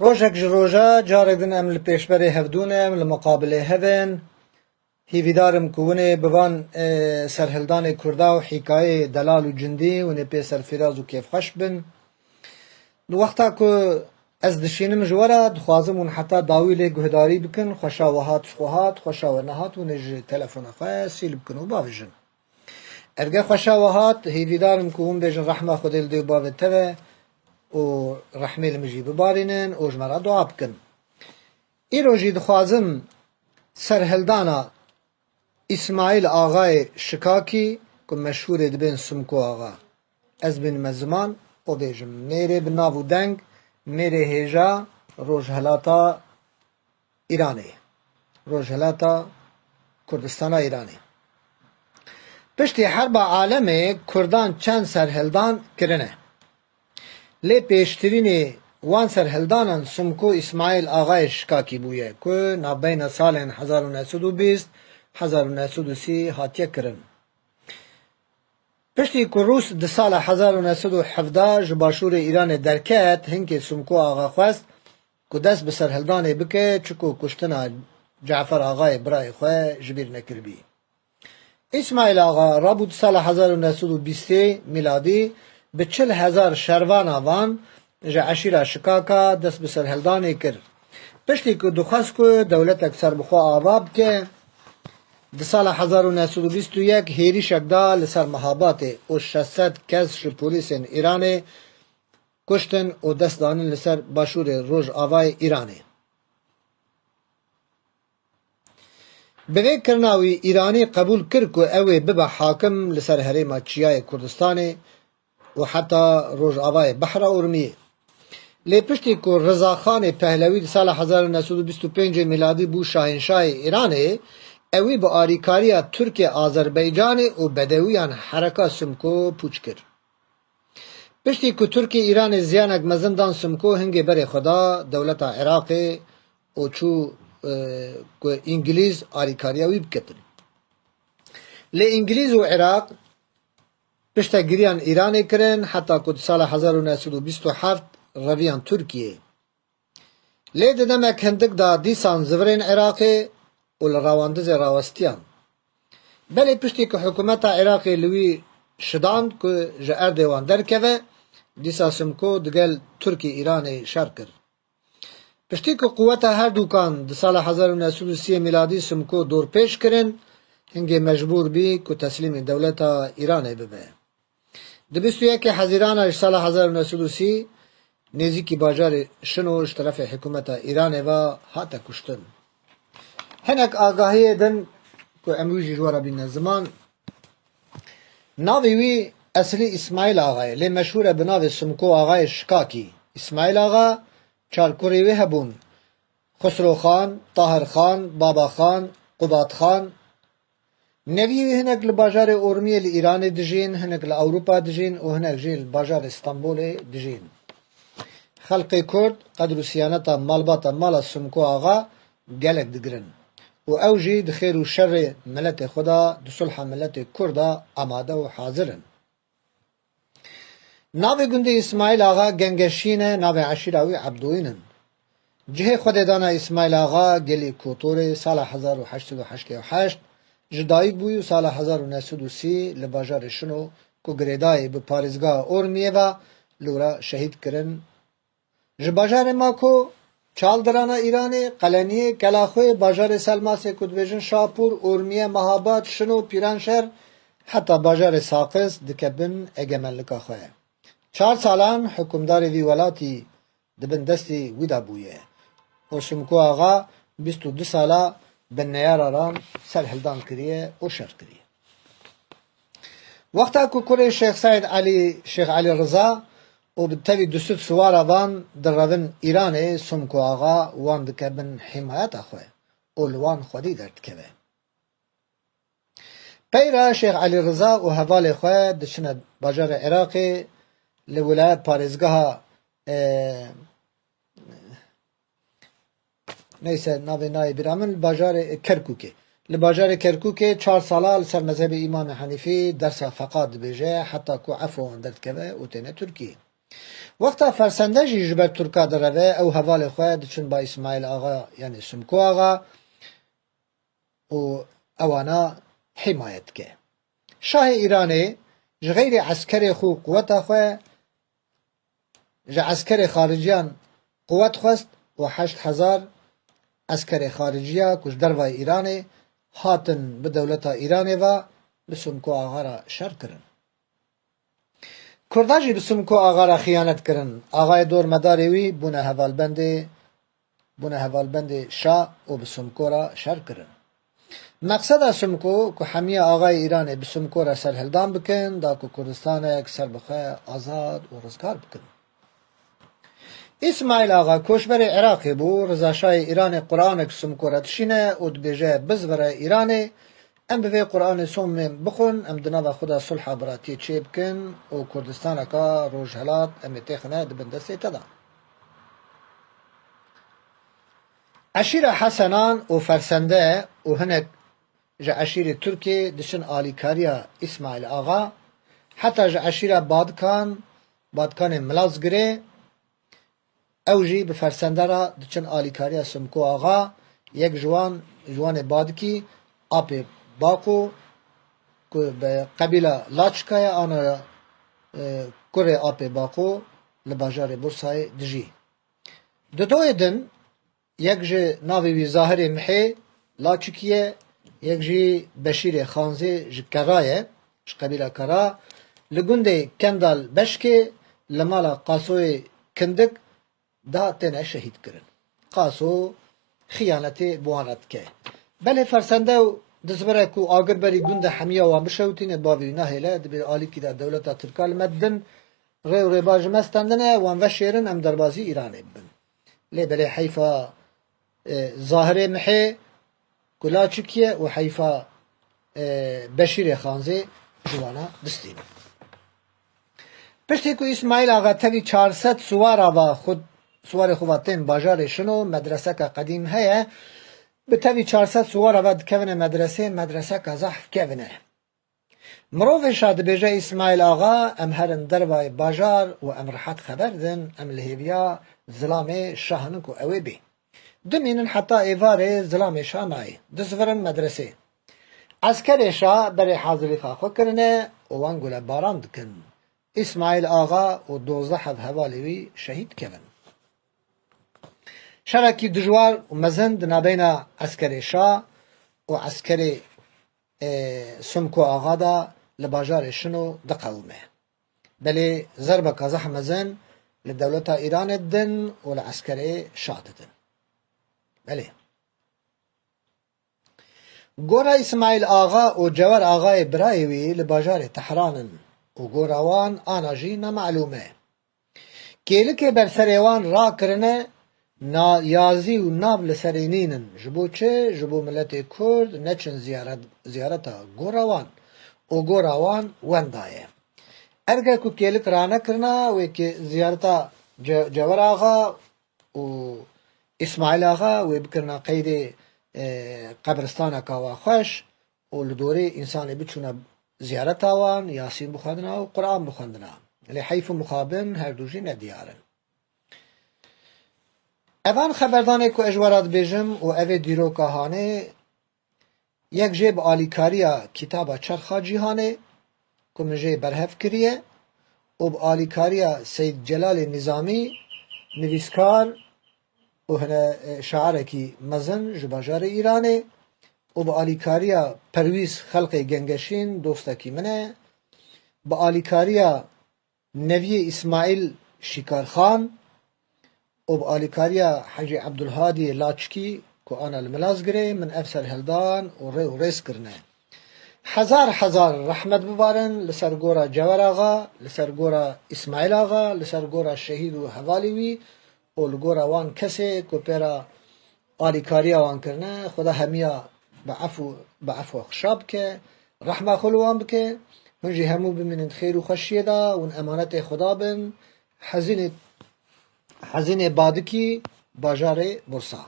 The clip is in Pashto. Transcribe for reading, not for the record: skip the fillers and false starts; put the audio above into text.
روژێک ji roja carek din em li pêşberê hevdûne em li muqabilê hevin hîvîdarim ku hûn ê bi van serhildanê Kurda û hîkayeyê delal û cindî hûn ê pê serfiraz û kêfxweş bin. Di wexta ku ez dişînim ji we re dixwazim hûn heta dawî lê guhdarî bikin, xweşa we hat ji xwe hat, xweşa we nehat hûn ê ji telefona xwe sîl bikin û bavêjin. Ergeh xweşa we hat hîvîdarim ku hûn bêjin rehma Xwedê li dê û bavê te ve û rehmê li min jî bibarînin û ji me re dua bikin. Îro jî dixwazim serhildana İsmaîl Ağayê Şikakî ku meşhûr ê dibên Simko Axa. Ez bînime ziman û bêjim mêrê bi nav û deng, mêrê hêja Rojhilata Îranê, Rojhilata Kurdistana Îranê. Piştî herba alemê Kurdan çend serhildan kirine. Lê pêştirînê wan serhildanan Simko İsmaîl Ağayê Şikakî bûye ku navbeyna salên 1920 1930 hatiye kirin. Piştî ku Rûs di sala 1917 ji başûrê Îranê derket, hinkê Simko Axa xwest ku dest bi serhildanê bike çiqû kuştina Cafer Ağayê birayê xwe ji bîr nekiribî. İsmaîl Axa rabû di sala 1920 miladî bi 40,000 şervana van ji eşîra Şikaka dest bi serhildanê kir. Piştî ku dixwest ku dewletek serbixwe ava bike, di sala 1921 hêrîşek da li ser Mehabatê û 600 kes ji polîsên Îranê kuştin û dest danin li ser başûrê Rojavayê Îranê. Bi vê kirina wî Îranî qebûl kir ku ew ê bibe hakim li ser herêma Çiyayê Kurdistanê û heta Rojavayê Behra Urmiyê. Lê piştî ku Rizaxanê Pehlewî di sala 1925 miladî bû şahînşahê Îranê, ew ê bi alîkariya Tirkiye Azerbaycanê û bedewiyan hereka Simko pûç kir. Piştî ku Tirkiye Îranê ziyanek mezin dan Simko hingê berê xwe da dewleta Iraqê û çû ku İngilîz alîkariya wî biketin. Lê İngilîz û Iraq piştegiriyan Îranê kirin heta ku di sala 1927 reviyan Tirkiyeyê. Lê di demek hindik da dîsan zivirên Iraqê û li rawandizê rawestiyan. Belê piştî ku hikûmeta Iraqê li wî şidand ku ji erdê wan derkeve, dîsa Simko digel Tirkî Îranê şer kir. Piştî ku quweta her dûkan di sala 1930 miladî Simko dorpêş kirin, hingê mecbûr bî ku teslîmê dewleta Îranê bibe. Di 21 Hezîrana ji sala 1930 nêzîkî bajarê Şino ji terefê hikûmeta Îranê ve hate kuştin. Hinek agahiyê din ku em wî jî ji we re bîne ziman. Navê wî eslî İsmaîl Axa ye, lê meşhûr e bi navê Simko Ağayê Şikakî. İsmaîl Axa çarkurê wê hebûn Xusrowxan, Tahirxan, Babaxan, Qubatxan. Nevî wî hinek li bajarê Urmiyê li Îranê dijîn, hinek li Ewropa dijîn û hinek jî li bajarê Stenbolê dijîn. Xelkê Kurd qed û siyaneta malbata mala Simko Axa gelek digirin û ew jî di xêr û şerrê miletê xwe de di sulha miletê Kurd de amade û hazir in. Navê gundê İsmaîl Axa gengeşîn e, navê eşîra wî Ebdoîn in. Cihê Xwedê dana İsmaîl Axa gelê Kotorê sala 1888 ji dayîk bûyî û sala 1930 li bajarê Şino ku girêdayê bi parêzgeha Urmiyê ve li we şehîd kirin. Ji bajarê Mako, Çaldirana Îranê, Qeleniyê, Kelaxwê, bajarê Selmasê ku dibêjin Şapûr, Urmiye, Mehabat, Şino, Pîranşer heta bajarê Saqis dikebin egemenlika xwe. 4 salan hikûmdarê vî welatî dibin destê wî de bûye. û Simko Axa 22 sala bi neyararan serhildan kiriye û şer kiriye. Wexta ku kurê Şeyx Elî Riza û bi tevî dusut siwara van direvin Îranê, Simko Axa wan dikebin himayeta xwe û li wan xwedî derdikeve. Peyra Şeyx Elî Riza û hevalê xwe diçine bajarê Iraqê li wilayet parêzgeha neyse navê nayê bîra min li bajarê Kerkûkê. Li bajarê Kerkûkê 4 sala li ser mezhebê İmam Henîfî dersa feqa dibêje heta ku efo wan derdikeve û têne Tirkiyê. وقتا فرسنده جی جبر ترکا دروه او حوال خواه دچن با اسماعیل آغا یعنی سمکو آغا و اوانا حمایت که شاه ایرانی غیر عسکر خو قوت خواه عسکر خارجیان قوت خواست و 8,000 عسکر خارجیه کش دروای ایرانی هاتن به دولت ایرانی و به سمکو آغا را شر کرن. کرداجی به سمکو آغا را خیانت کرن. آغای دور مداری وی بونه حوالبند شاه و به سمکو را شر کرن. مقصد سمکو که همه آغای ایرانی به سمکو را سرهلدان بکن دا که کردستان یک سر بخواه آزاد و رزگار بکن. اسماعیل آغا کوشبر عراقی بو رضاشاه ایران قرآن که سمکو را تشینه و دبیجه بزور ایرانی ام به قرآن سوم بخون ام دنوا خدا صلح براتی چه بکن و کردستان که روجهلات ام تخنه دبندسته تدا. عشیر حسنان و فرسنده و هنک جا عشیر ترکی دشن آلیکاریا اسماعیل آغا حتی جا عشیر بادکان ملازگره او جی به فرسنده را دچن آلیکاریا سمکو آغا یک جوان بادکی آپ باکو که به قبیله لاچکای آنا کره آپ باکو لباجار برسای دجی دوی دن یک جی ناوی وی ظاهر محی لاچکیه یک جی بشیر خانزی جی کرایه جی قبیله کرا لگنده کندال بشکی لمالا قاسوی کندک دا تنه شهید کرن. قاسو خیانتی بوانت که. بله فرسنده و دزبره کو آگر بری گنده حمیه وان بشوتین باوی نهیله دبیر آلی که دا دولتا ترکال مدن ری باج مستندنه وان وشیرن ام دربازی ایرانی بن. لی بله حیفا ظاهر محی کلاچکیه و حیفا بشیر خانزی جوانا دستین. پشتی که اسماعیل آغا تاوی 400 سوار آبا خود سوار خواتین باجار شنو مدرسه که قدیم هیه به تاوی 400 سوار آبا دکونه مدرسه که زحف کونه. مروف شاد بیجه اسماعیل آغا ام هرن دروای باجار و ام رحت خبر دن ام لحیویا ظلام شاهنکو اوی بی. دمینن حتی ایوار ظلام شاه نای دزورن مدرسه. عسکر شاه بری حاضری خواهو کرنه و وانگول باران دکن. اسماعیل آغا و 12 حوالیوی شهید کردن. شرکی دجوار و مزند نبین عسکر شاه و عسکر سمکو آغا دا لباجار شنو دقومه. بلی ضرب کازح مزن لدولت ایران دن و لعسکر شاه دن. بلی. گورا اسماعیل آغا و جوار آغای برایوی لباجار تحرانن و گوراوان آناجی نمعلومه. کیلی که بر سریوان را کرنه یازی و ناب لسرینینن جبو چه جبو ملت کرد نچن زیارتا گوراوان و گوراوان وندایه. ارگه که کیلی کرانه کرنه و که زیارتا جوار آغا و اسماعیل آغا و بکرنا قید قبرستان کوا خوش و لدوری انسانی بچونه زیارت آوان یاسین بخواندنا و قرآن بخواندنا لی حیف مخابن هر دوجی ندیارن. اوان خبردانه که اجوارات بیجم و اوه دیرو کهانه یک جیب آلیکاریا کتاب چرخا جیهانه که مجه برهف کریه و با آلیکاریا سید جلال نظامی نویسکار و هنه شعره کی مزن جباجار ایرانه و با آلیکاریا پرویز خلق گنگشین دوسته منه با آلیکاریا نوی اسماعیل شکارخان و با آلیکاریا حجی عبدالهادی لاچکی که آنا الملازگره من افسر هلدان و ریس کرنه. هزار رحمت ببارن لسر گورا جوار آغا لسر گورا اسماعیل آغا لسر گورا شهید و حوالیوی و لگورا وان کسی که پیرا آلیکاریا وان کرنه خدا همیا بعفو خشاب که رحمه خلوان بکه هنجی همو بمینند خیر و خوشیه دا و امانت خدا بن حزین بادکی باجار برسا